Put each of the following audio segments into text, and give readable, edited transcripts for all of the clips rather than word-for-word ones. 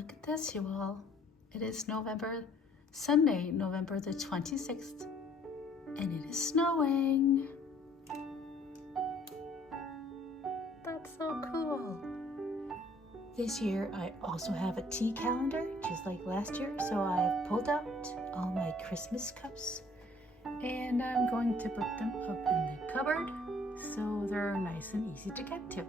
Look at this, you all. It is Sunday, November the 26th, and it is snowing. That's so cool. This year, I also have a tea calendar, just like last year. So I've pulled out all my Christmas cups, and I'm going to put them up in the cupboard so they're nice and easy to get to.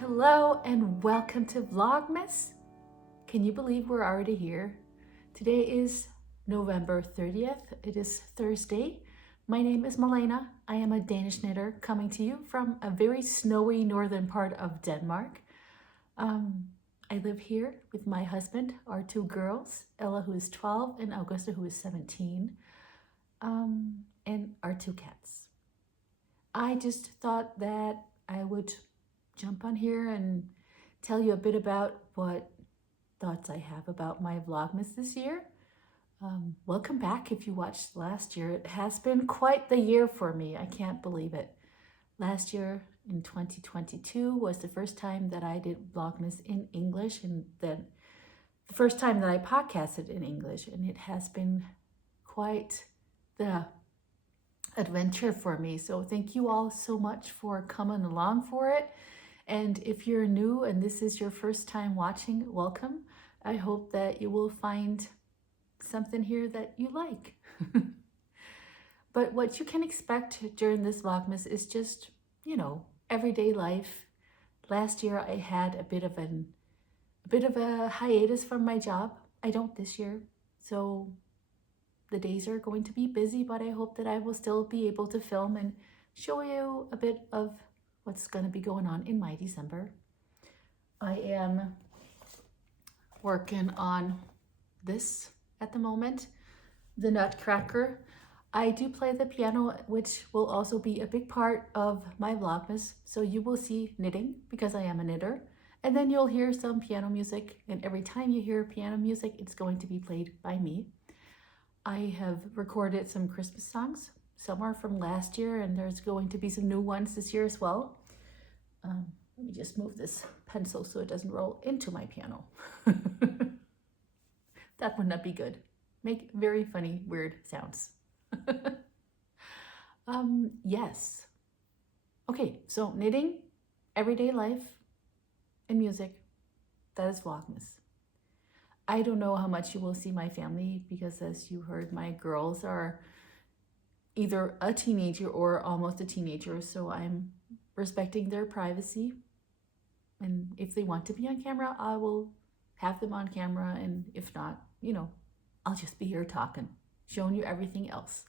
Hello and welcome to Vlogmas. Can you believe we're already here? Today is November 30th. It is Thursday. My name is Malene. I am a Danish knitter coming to you from a very snowy northern part of Denmark. I live here with my husband, our two girls, Ella who is 12 and Augusta who is 17, and our two cats. I just thought that I would jump on here and tell you a bit about what thoughts I have about my Vlogmas this year. Welcome back if you watched last year. It has been quite the year for me. I can't believe it. Last year in 2022 was the first time that I did Vlogmas in English, and then the first time that I podcasted in English, and it has been quite the adventure for me. So thank you all so much for coming along for it. And if you're new and this is your first time watching, welcome. I hope that you will find something here that you like. But what you can expect during this Vlogmas is just, everyday life. Last year I had a bit of a hiatus from my job. I don't this year. So the days are going to be busy, but I hope that I will still be able to film and show you a bit of what's going to be going on in my December. I am working on this at the moment, the Nutcracker. I do play the piano, which will also be a big part of my Vlogmas. So you will see knitting because I am a knitter, and then you'll hear some piano music. And every time you hear piano music, it's going to be played by me. I have recorded some Christmas songs. Some are from last year, and there's going to be some new ones this year as well. Let me just move this pencil so it doesn't roll into my piano. That would not be good. Make very funny, weird sounds. Yes. Okay, so knitting, everyday life, and music. That is Vlogmas. I don't know how much you will see my family because, as you heard, my girls are either a teenager or almost a teenager, so I'm respecting their privacy. And if they want to be on camera, I will have them on camera, and if not, I'll just be here talking, showing you everything else.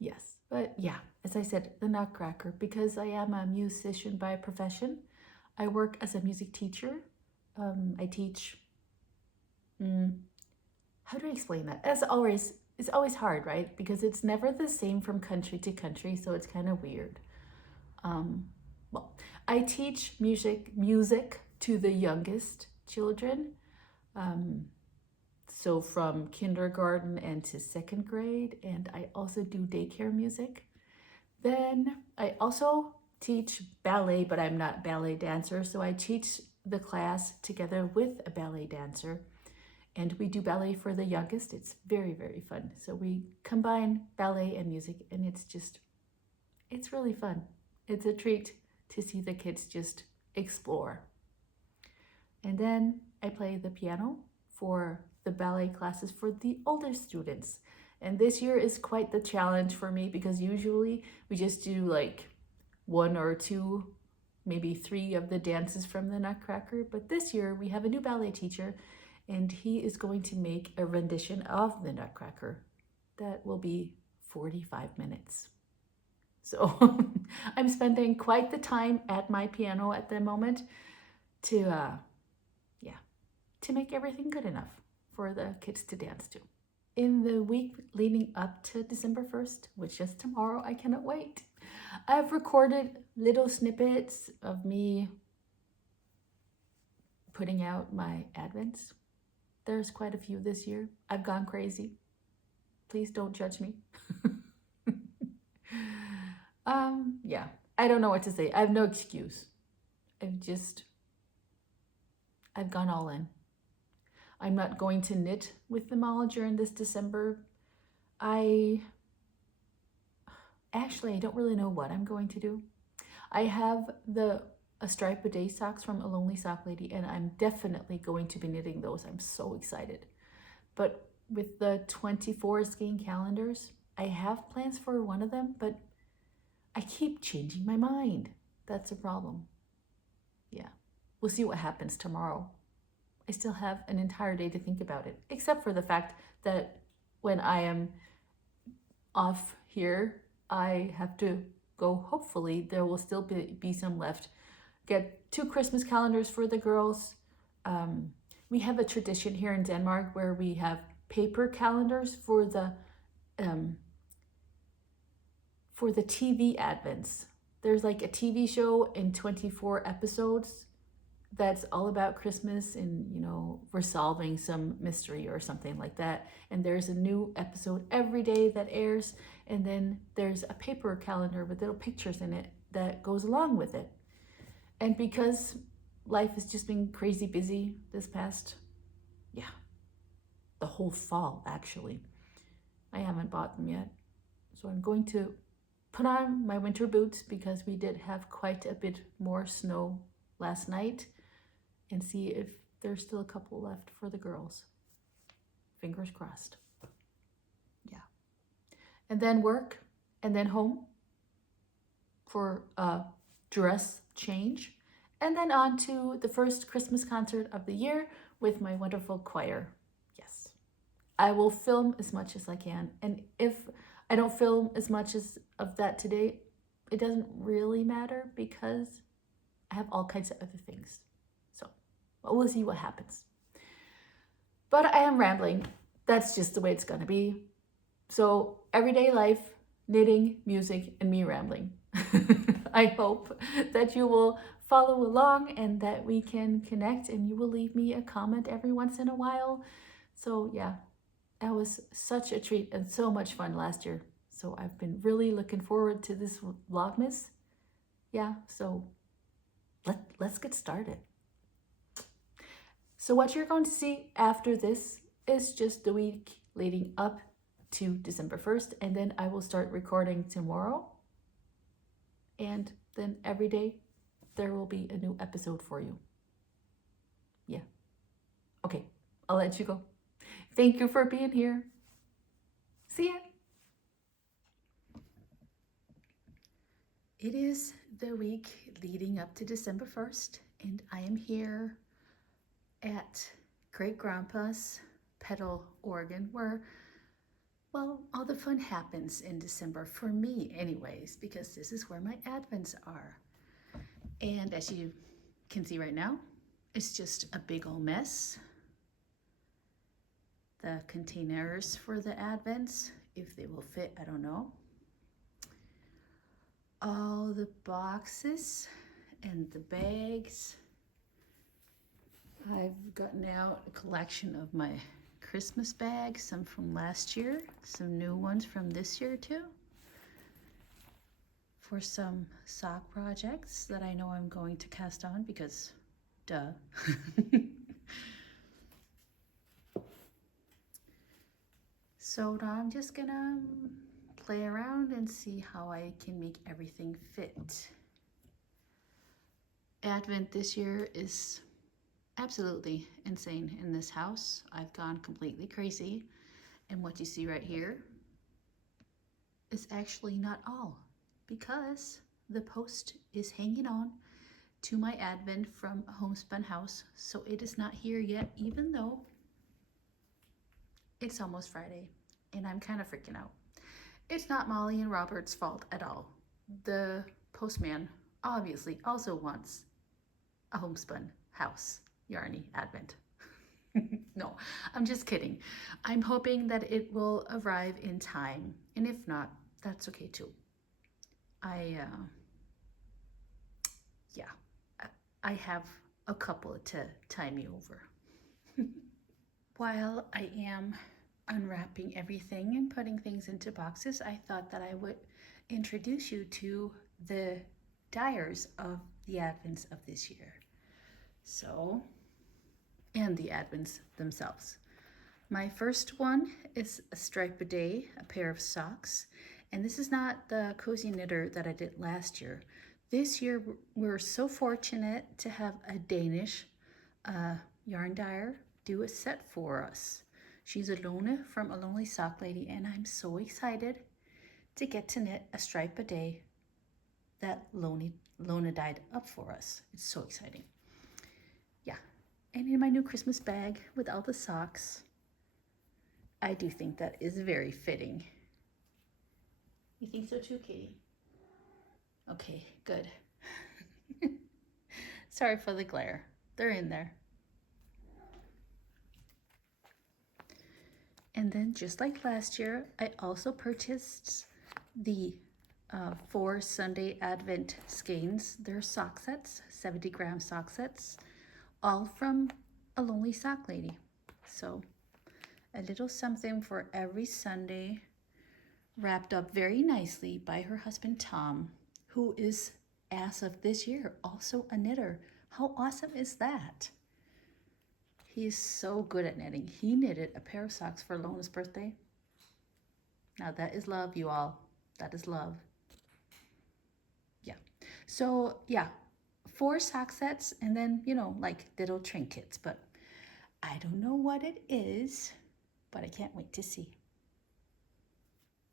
Yes, but yeah, as I said, the Nutcracker, because I am a musician by profession. I work as a music teacher. I teach, how do I explain that? As always, it's always hard, right? Because it's never the same from country to country, so it's kind of weird. Well, I teach music to the youngest children. So from kindergarten and to second grade, and I also do daycare music. Then I also teach ballet, but I'm not a ballet dancer, so I teach the class together with a ballet dancer, and we do ballet for the youngest. It's very, very fun. So we combine ballet and music, and it's really fun. It's a treat to see the kids just explore. And then I play the piano for the ballet classes for the older students. And this year is quite the challenge for me because usually we just do like one or two, maybe three of the dances from the Nutcracker. But this year we have a new ballet teacher, and he is going to make a rendition of the Nutcracker that will be 45 minutes. So I'm spending quite the time at my piano at the moment to make everything good enough for the kids to dance to. in the week leading up to December 1st, which is tomorrow. I cannot wait. I've recorded little snippets of me putting out my Advents. There's quite a few this year. I've gone crazy. Please don't judge me. Yeah, I don't know what to say. I have no excuse. I've gone all in. I'm not going to knit with them all during this December. I don't really know what I'm going to do. I have a stripe a day socks from A Lonely Sock Lady, and I'm definitely going to be knitting those. I'm so excited. But with the 24 skein calendars, I have plans for one of them, but I keep changing my mind. That's a problem. Yeah, we'll see what happens tomorrow. I still have an entire day to think about it, except for the fact that when I am off here, I have to go. Hopefully, there will still be some left. Get 2 Christmas calendars for the girls. We have a tradition here in Denmark where we have paper calendars for the TV Advents. There's like a TV show in 24 episodes that's all about Christmas and, resolving some mystery or something like that. And there's a new episode every day that airs. And then there's a paper calendar with little pictures in it that goes along with it. And because life has just been crazy busy this past, the whole fall actually, I haven't bought them yet. So I'm going to put on my winter boots because we did have quite a bit more snow last night, and see if there's still a couple left for the girls. Fingers crossed. Yeah. And then work, and then home for a dress change, and then on to the first Christmas concert of the year with my wonderful choir. Yes. I will film as much as I can, and if I don't film as much of that today, it doesn't really matter because I have all kinds of other things. So we'll see what happens. But I am rambling. That's just the way it's gonna be. So everyday life, knitting, music, and me rambling. I hope that you will follow along and that we can connect, and you will leave me a comment every once in a while. So yeah, that was such a treat and so much fun last year. So I've been really looking forward to this Vlogmas. Yeah, so let's get started. So what you're going to see after this is just the week leading up to December 1st, and then I will start recording tomorrow. And then every day there will be a new episode for you. Yeah. Okay, I'll let you go. Thank you for being here. See ya. It is the week leading up to December 1st, and I am here at Great Grandpa's Pedal, Oregon, where, well, all the fun happens in December, for me anyways, because this is where my Advents are. And as you can see right now, it's just a big old mess. The containers for the Advents, if they will fit, I don't know. All the boxes and the bags. I've gotten out a collection of my Christmas bags, some from last year, some new ones from this year too, for some sock projects that I know I'm going to cast on because duh. So now I'm just gonna play around and see how I can make everything fit. Advent this year is absolutely insane in this house. I've gone completely crazy, and what you see right here is actually not all, because the post is hanging on to my Advent from a homespun house, so it is not here yet, even though it's almost Friday and I'm kind of freaking out. It's not Molly and Robert's fault at all. The postman obviously also wants a homespun house yarny Advent. No, I'm just kidding. I'm hoping that it will arrive in time. And if not, that's okay too. Yeah, I have a couple to tie me over. While I am unwrapping everything and putting things into boxes, I thought that I would introduce you to the dyers of the Advents of this year. So, and the Advents themselves. My first one is a stripe a day, a pair of socks. And this is not the cozy knitter that I did last year. This year, we're so fortunate to have a Danish yarn dyer do a set for us. She's Alone from A Lonely Sock Lady, and I'm so excited to get to knit a stripe a day that Lona dyed up for us. It's so exciting. Yeah, and in my new Christmas bag with all the socks, I do think that is very fitting. You think so too, Katie? Okay, good. Sorry for the glare. They're in there. And then just like last year, I also purchased the 4 Sunday Advent skeins. They're sock sets, 70-gram sock sets, all from A Lonely Sock Lady. So a little something for every Sunday, wrapped up very nicely by her husband Tom, who is, as of this year, also a knitter. How awesome is that? He's so good at knitting. He knitted a pair of socks for Lona's birthday. Now that is love, you all. That is love. Yeah. So yeah, 4 sock sets and then, you know, like little trinkets. But I don't know what it is, but I can't wait to see.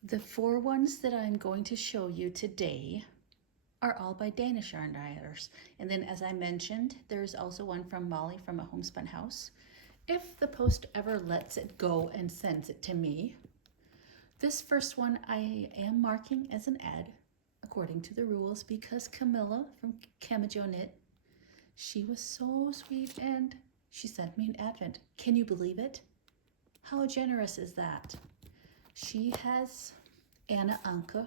The 4 ones that I'm going to show you today are all by Danish yarn dyers. And then, as I mentioned, there's also one from Molly from A Homespun House, if the post ever lets it go and sends it to me. This first one I am marking as an ad, according to the rules, because Camilla from Camajo Knit, she was so sweet and she sent me an advent. Can you believe it? How generous is that? She has Anna Anke,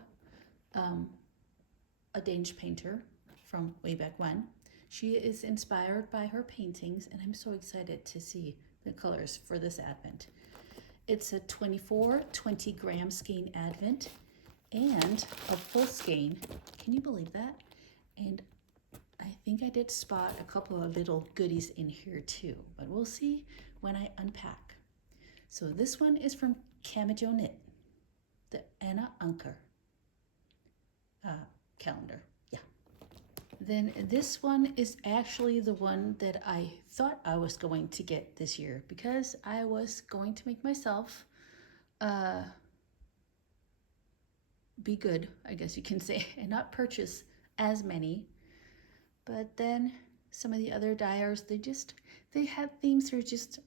a Danish painter from way back when. She is inspired by her paintings, and I'm so excited to see the colors for this advent. It's a 20-gram skein advent and a full skein. Can you believe that? And I think I did spot a couple of little goodies in here too, but we'll see when I unpack. So this one is from Camajo Knit, the Anna Anker calendar. Yeah. Then this one is actually the one that I thought I was going to get this year, because I was going to make myself be good, I guess you can say, and not purchase as many. But then some of the other dyers, they had themes that are just,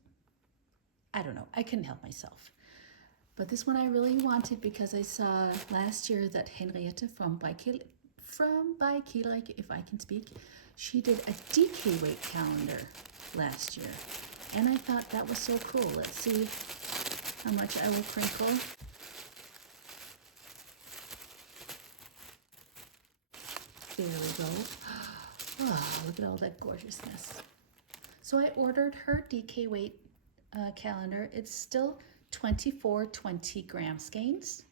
I don't know, I couldn't help myself. But this one I really wanted because I saw last year that Henriette from By Kielike, if I can speak, she did a DK weight calendar last year. And I thought that was so cool. Let's see how much I will crinkle. There we go. Oh, look at all that gorgeousness. So I ordered her DK weight calendar. It's still 24 20-gram skeins,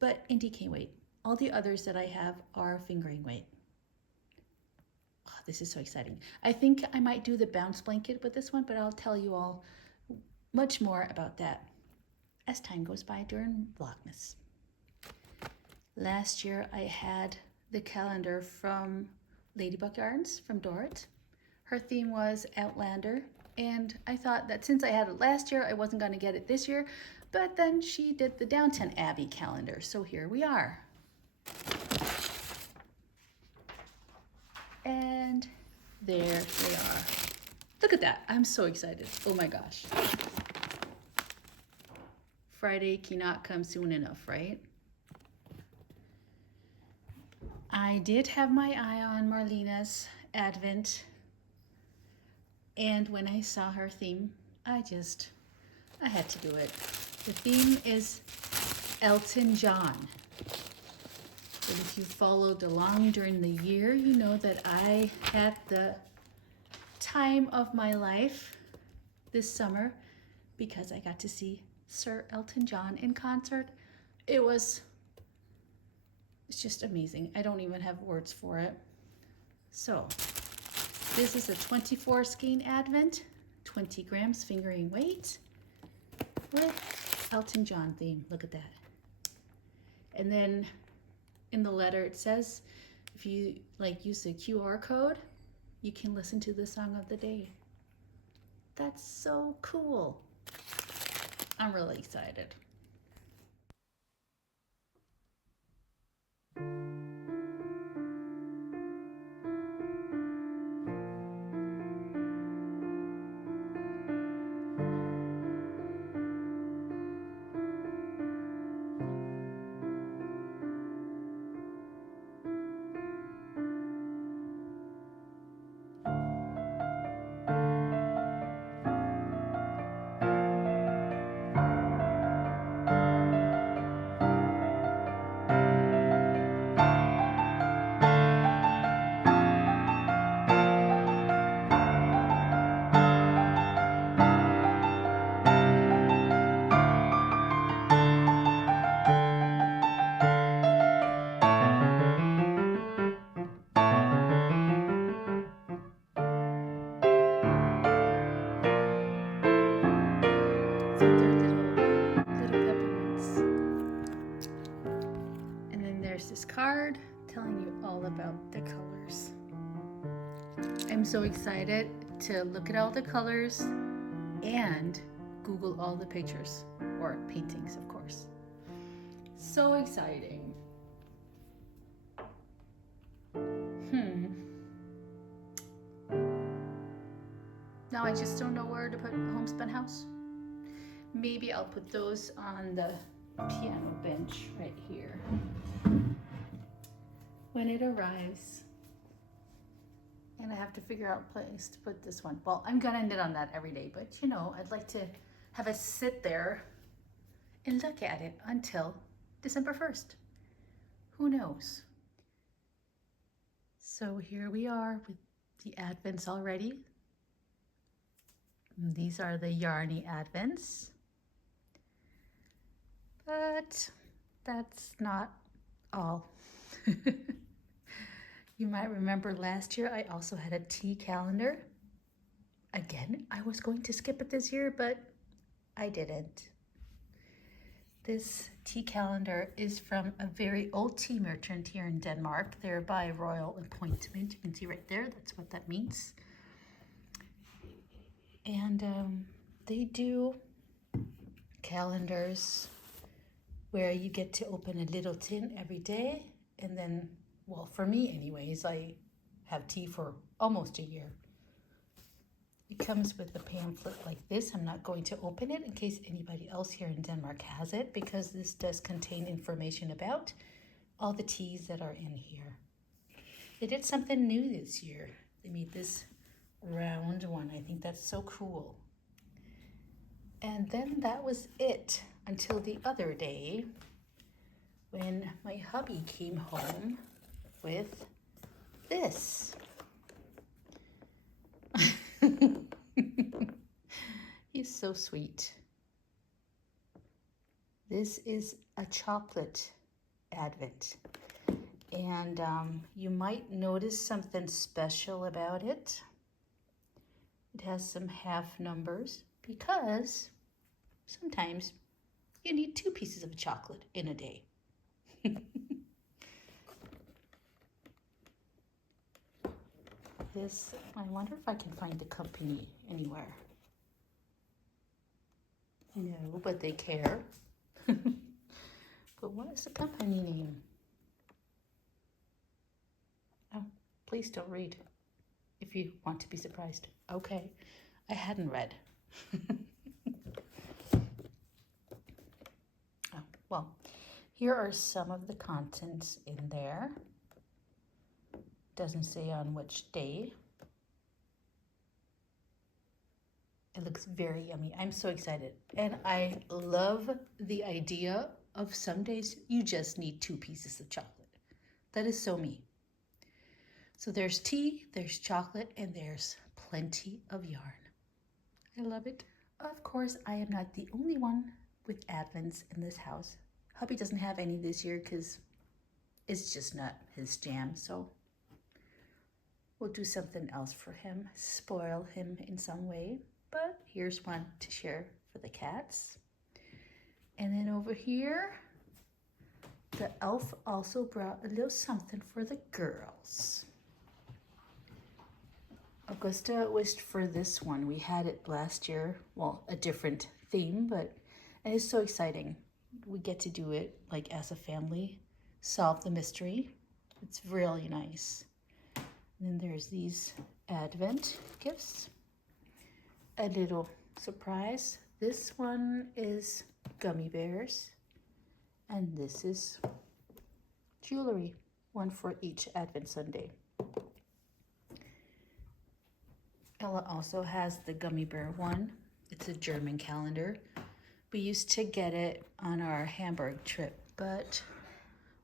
but in DK weight. All the others that I have are fingering weight. Oh, this is so exciting. I think I might do the bounce blanket with this one, but I'll tell you all much more about that as time goes by during Vlogmas. Last year I had the calendar from Ladybug Yarns from Dorrit. Her theme was Outlander, and I thought that since I had it last year, I wasn't going to get it this year, but then she did the Downton Abbey calendar, so here we are. And there they are. Look at that. I'm so excited. Oh my gosh. Friday cannot come soon enough, right? I did have my eye on Marlene's Advent, and when I saw her theme, I had to do it. The theme is Elton John. And if you followed along during the year, you know that I had the time of my life this summer because I got to see Sir Elton John in concert. It's just amazing. I don't even have words for it. So this is a 24 skein advent, 20 grams fingering weight with Elton John theme. Look at that. And then in the letter it says, if you use the QR code, you can listen to the song of the day. That's so cool. I'm really excited. Card telling you all about the colors. I'm so excited to look at all the colors and Google all the pictures or paintings, of course. So exciting. Now I just don't know where to put Homespun House. Maybe I'll put those on the piano bench right here when it arrives. And I have to figure out a place to put this one. Well, I'm gonna knit on that every day, but you know, I'd like to have it sit there and look at it until December 1st. Who knows? So here we are with the Advents already. And these are the Yarny Advents. But that's not all. You might remember last year I also had a tea calendar. Again, I was going to skip it this year, but I didn't. This tea calendar is from a very old tea merchant here in Denmark. They're by royal appointment. You can see right there, that's what that means. And they do calendars where you get to open a little tin every day. And then, well, for me anyways, I have tea for almost a year. It comes with a pamphlet like this. I'm not going to open it in case anybody else here in Denmark has it, because this does contain information about all the teas that are in here. They did something new this year. They made this round one. I think that's so cool. And then that was it until the other day when my hubby came home with this. He's so sweet. This is a chocolate advent, and you might notice something special about it. It has some half numbers because sometimes you need 2 pieces of chocolate in a day. This, I wonder if I can find the company anywhere. No, but they care. But what is the company name? Oh, please don't read if you want to be surprised. Okay, I hadn't read. Oh, well, here are some of the contents in there. Doesn't say on which day. It looks very yummy. I'm so excited. And I love the idea of some days you just need 2 pieces of chocolate. That is so me. So there's tea, there's chocolate, and there's plenty of yarn. I love it. Of course, I am not the only one with advents in this house. Hubby doesn't have any this year because it's just not his jam. So we'll do something else for him, spoil him in some way. But here's one to share for the cats. And then over here, the elf also brought a little something for the girls. Augusta wished for this one. We had it last year. Well, a different theme, but it is so exciting. We get to do it like as a family, solve the mystery. It's really nice. And then there's these Advent gifts. A little surprise. This one is gummy bears, and this is jewelry, one for each Advent Sunday. Ella also has the gummy bear one. It's a German calendar. We used to get it on our Hamburg trip, but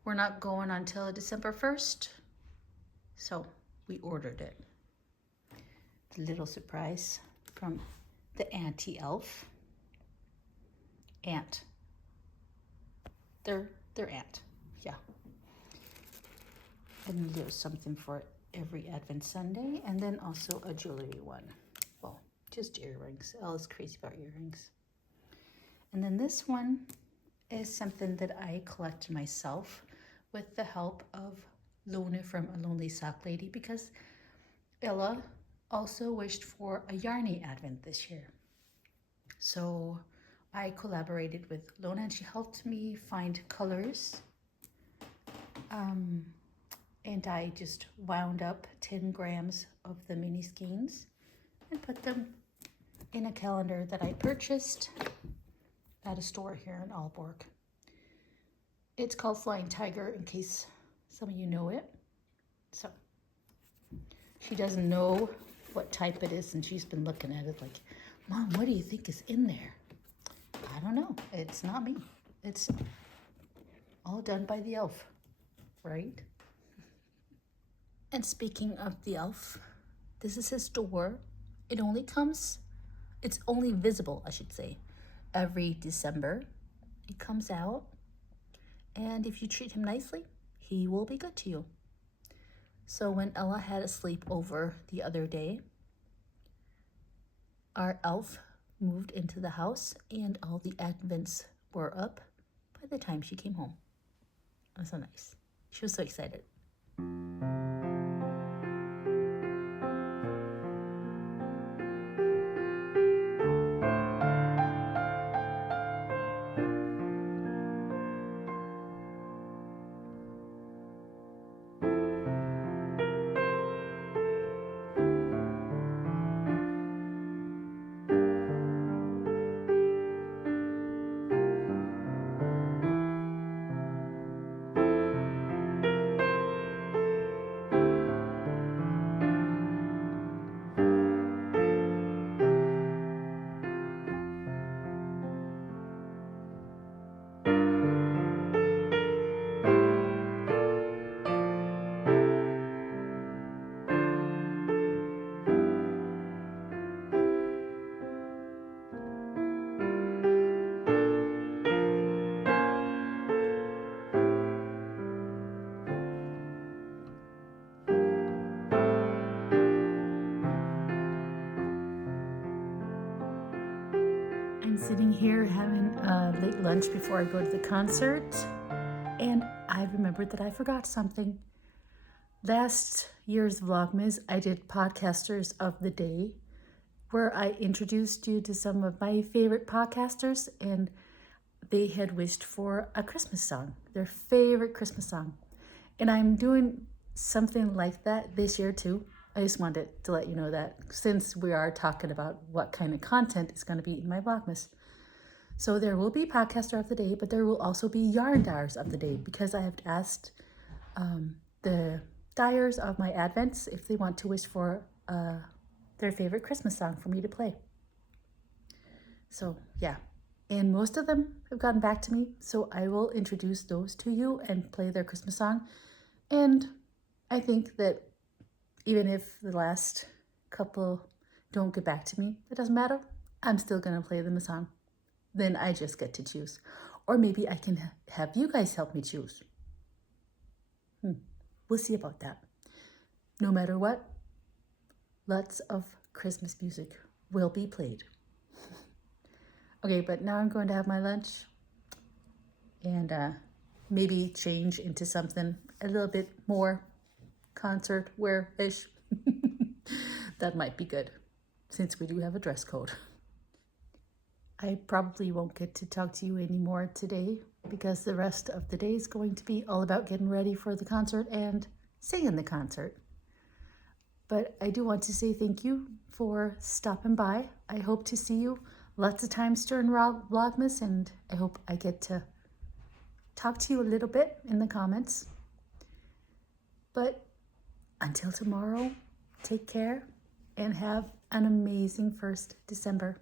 we're not going until December 1st, so we ordered it. The little surprise from the auntie elf. Aunt. Their aunt, yeah. And a little something for every Advent Sunday, and then also a jewelry one. Well, just earrings. Ella's crazy about earrings. And then this one is something that I collect myself with the help of Lone from A Lonely Sock Lady, because Ella also wished for a yarny Advent this year. So I collaborated with Lona and she helped me find colors. And I just wound up 10 grams of the mini skeins and put them in a calendar that I purchased at a store here in Aalborg. It's called Flying Tiger, in case some of you know it. So she doesn't know what type it is, and she's been looking at it like, Mom, what do you think is in there? I don't know. It's not me. It's all done by the elf, right? And speaking of the elf, this is his door. It's only visible, I should say, every December. He comes out, and if you treat him nicely, he will be good to you. So when Ella had a sleepover the other day, our elf moved into the house and all the Advents were up by the time she came home. It was so nice. She was so excited. I'm sitting here having a late lunch before I go to the concert, and I remembered that I forgot something. Last year's Vlogmas, I did Podcasters of the Day, where I introduced you to some of my favorite podcasters, and they had wished for a Christmas song, their favorite Christmas song. And I'm doing something like that this year too. I just wanted to let you know that, since we are talking about what kind of content is going to be in my Vlogmas. So there will be Podcaster of the Day, but there will also be Yarn Dyers of the Day, because I have asked the dyers of my Advents if they want to wish for their favorite Christmas song for me to play. So yeah, and most of them have gotten back to me, so I will introduce those to you and play their Christmas song. And I think that even if the last couple don't get back to me, it doesn't matter. I'm still gonna play them a song. Then I just get to choose. Or maybe I can have you guys help me choose. We'll see about that. No matter what, lots of Christmas music will be played. Okay, but now I'm going to have my lunch and maybe change into something a little bit more concert wear-ish. That might be good, since we do have a dress code. I probably won't get to talk to you anymore today because the rest of the day is going to be all about getting ready for the concert and singing the concert. But I do want to say thank you for stopping by. I hope to see you lots of times during Vlogmas, and I hope I get to talk to you a little bit in the comments. But until tomorrow, take care and have an amazing 1st December.